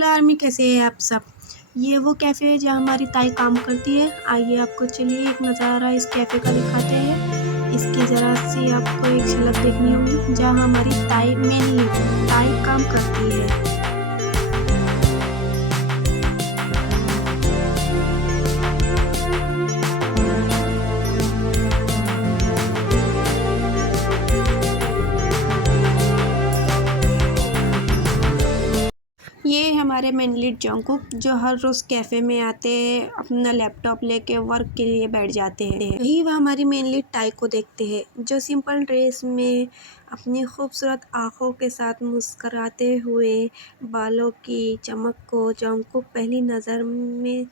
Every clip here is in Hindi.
हेलो आर्मी, कैसे हैं आप सब। ये वो कैफ़े है जहाँ हमारी ताई काम करती है। आइए आपको चलिए एक नज़ारा इस कैफ़े का दिखाते हैं। इसकी ज़रा सी आपको एक झलक देखनी होगी जहाँ हमारी ताई मेनली ताई काम करती है। ये हमारे मेनली जंकुक जो हर रोज़ कैफ़े में आते हैं, अपना लैपटॉप लेके वर्क के लिए बैठ जाते हैं। यही वह हमारी मेनली टाई को देखते हैं जो सिंपल ड्रेस में अपनी खूबसूरत आँखों के साथ मुस्कराते हुए बालों की चमक को जंकुक पहली नज़र में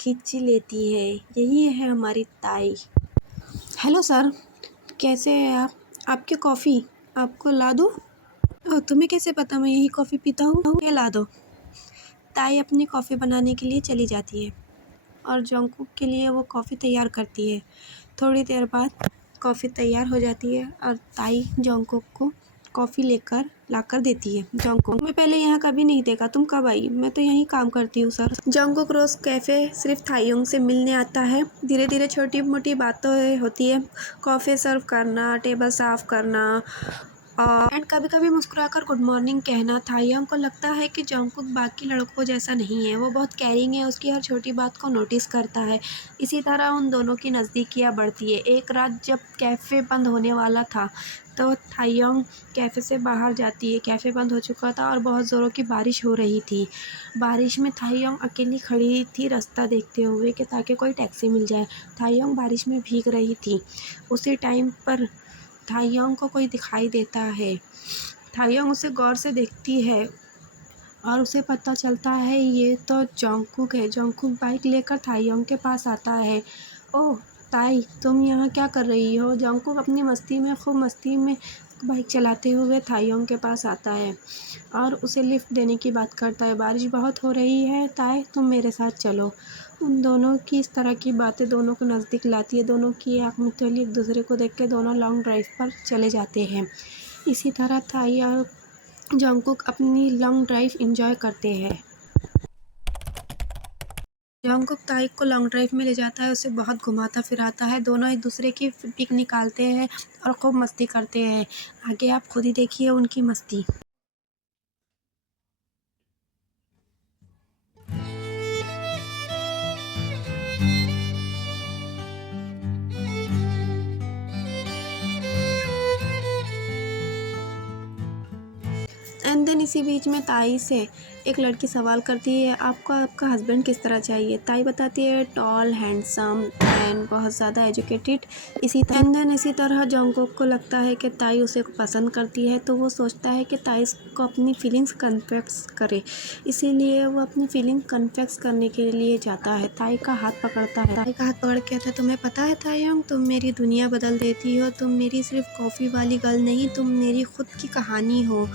खींच लेती है। यही है हमारी ताई। हेलो सर, कैसे हैं आप? आपकी कॉफ़ी आपको ला दूँ? तुम्हें कैसे पता मैं यही कॉफ़ी पीता हूँ? ये ला दो। ताई अपनी कॉफ़ी बनाने के लिए चली जाती है और जंकुक के लिए वो कॉफ़ी तैयार करती है। थोड़ी देर बाद कॉफ़ी तैयार हो जाती है और ताई जंकुक को कॉफ़ी लेकर लाकर देती है। जंकुक, मैं पहले यहाँ कभी नहीं देखा, तुम कब आई? मैं तो यहीं काम करती हूँ सर। जंकुक रोज़ कैफ़े सिर्फ थाइयोंग से मिलने आता है। धीरे धीरे छोटी मोटी बातें होती है, कॉफ़ी सर्व करना, टेबल साफ़ करना एंड कभी कभी मुस्कुराकर गुड मॉर्निंग कहना। थाइयोंग को लगता है कि जंकुक बाकी लड़कों जैसा नहीं है, वो बहुत केयरिंग है, उसकी हर छोटी बात को नोटिस करता है। इसी तरह उन दोनों की नज़दीकियाँ बढ़ती है। एक रात जब कैफ़े बंद होने वाला था तो थाइयोंग कैफ़े से बाहर जाती है। कैफ़े बंद हो चुका था और बहुत ज़ोरों की बारिश हो रही थी। बारिश में थाइयोंग अकेली खड़ी थी रास्ता देखते हुए कि ताकि कोई टैक्सी मिल जाए। थाइयोंग बारिश में भीग रही थी। उसी टाइम पर थाइयोंग को कोई दिखाई देता है। थाइयोंग उसे गौर से देखती है और उसे पता चलता है ये तो जंकुक है। जंकुक बाइक लेकर थाइयोंग के पास आता है। ओह ताई, तुम यहाँ क्या कर रही हो? जंकुक अपनी मस्ती में खूब मस्ती में बाइक चलाते हुए थाइयोंग के पास आता है और उसे लिफ्ट देने की बात करता है। बारिश बहुत हो रही है ताई, तुम मेरे साथ चलो। उन दोनों की इस तरह की बातें दोनों को नज़दीक लाती है। दोनों की आँख मितौली एक दूसरे को देख के दोनों लॉन्ग ड्राइव पर चले जाते हैं। इसी तरह थाई और जंकुक अपनी लॉन्ग ड्राइव एंजॉय करते हैं। जंकुक ताई को लॉन्ग ड्राइव में ले जाता है, उसे बहुत घुमाता फिराता है। दोनों एक दूसरे की पिक निकालते हैं और खूब मस्ती करते हैं। आगे आप खुद ही देखिए उनकी मस्ती। एंड देन इसी बीच में ताई से एक लड़की सवाल करती है, आपको आपका हस्बैंड किस तरह चाहिए? ताई बताती है टॉल, हैंडसम एंड बहुत ज़्यादा एजुकेटेड। इसी तरह जंकुक को लगता है कि ताई उसे पसंद करती है, तो वो सोचता है कि ताई को अपनी फीलिंग्स कन्फेस करे। इसीलिए वो अपनी फीलिंग कन्फेस करने के लिए जाता है। ताई का हाथ पकड़ता है। ताई का हाथ पकड़ के कहता है, तुम्हें पता है तायंग, तुम मेरी दुनिया बदल देती हो। तुम मेरी सिर्फ कॉफ़ी वाली गर्ल नहीं, तुम मेरी खुद की कहानी हो।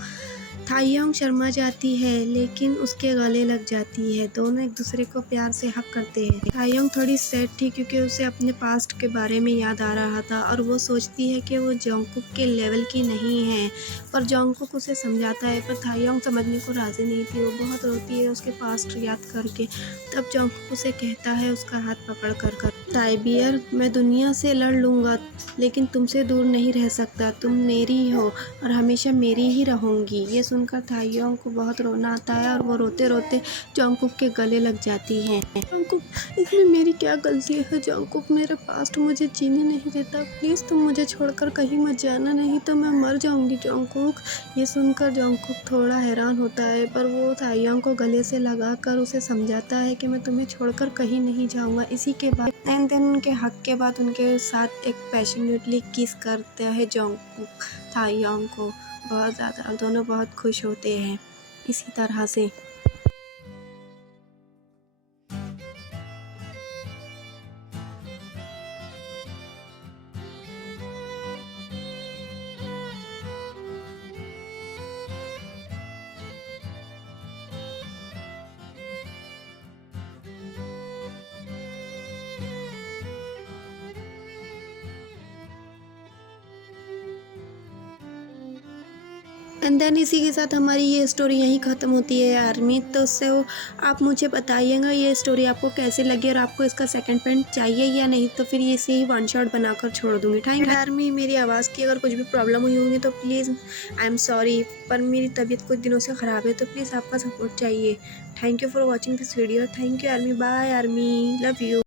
थाइयोंग शर्मा जाती है लेकिन उसके गले लग जाती है। दोनों एक दूसरे को प्यार से हग करते हैं। थाइयोंग थोड़ी सैड थी क्योंकि उसे अपने पास्ट के बारे में याद आ रहा था और वो सोचती है कि वो जंकुक के लेवल की नहीं है। पर जंकुक उसे समझाता है, पर थाइयोंग समझने को राजी नहीं थी। वो बहुत रोती है उसके पास्ट याद करके। तब जंकुक उसे कहता है उसका हाथ पकड़ कर, ताई बियर, मैं दुनिया से लड़ लूँगा लेकिन तुमसे दूर नहीं रह सकता। तुम मेरी हो और हमेशा मेरी ही रहूँगी। ये सुनकर थाइयोंग को बहुत रोना आता है और वो रोते रोते जंकुक के गले लग जाती हैं। जंकुक, इसमें मेरी क्या गलती है? जंकुक, मेरा पास्ट मुझे जीने नहीं देता। प्लीज़ तुम मुझे छोड़कर कहीं मत जाना, नहीं तो मैं मर जाऊँगी जंकुक। ये सुनकर जंकुक थोड़ा हैरान होता है, पर वो थाइयोंग को गले से लगाकर उसे समझाता है कि मैं तुम्हें छोड़कर कहीं नहीं जाऊँगा। इसी के बाद एंड देन उनके हक के बाद उनके साथ एक पैशनेटली किस करता है जंकुक थाइयोंग को बहुत ज़्यादा, और दोनों बहुत खुश होते हैं इसी तरह से। एंड देन इसी के साथ हमारी ये स्टोरी यहीं ख़त्म होती है आर्मी। तो उससे आप मुझे बताइएगा ये स्टोरी आपको कैसे लगी और आपको इसका सेकंड पार्ट चाहिए या नहीं, तो फिर इसे ही वन शॉट बनाकर छोड़ दूँगी। Thank you army. मेरी आवाज़ की अगर कुछ भी प्रॉब्लम हुई होगी तो प्लीज़ आई एम सॉरी, पर मेरी तबीयत कुछ दिनों से ख़राब है तो प्लीज़ आपका सपोर्ट चाहिए। Thank you for watching this video. Thank you army. Bye army, love you.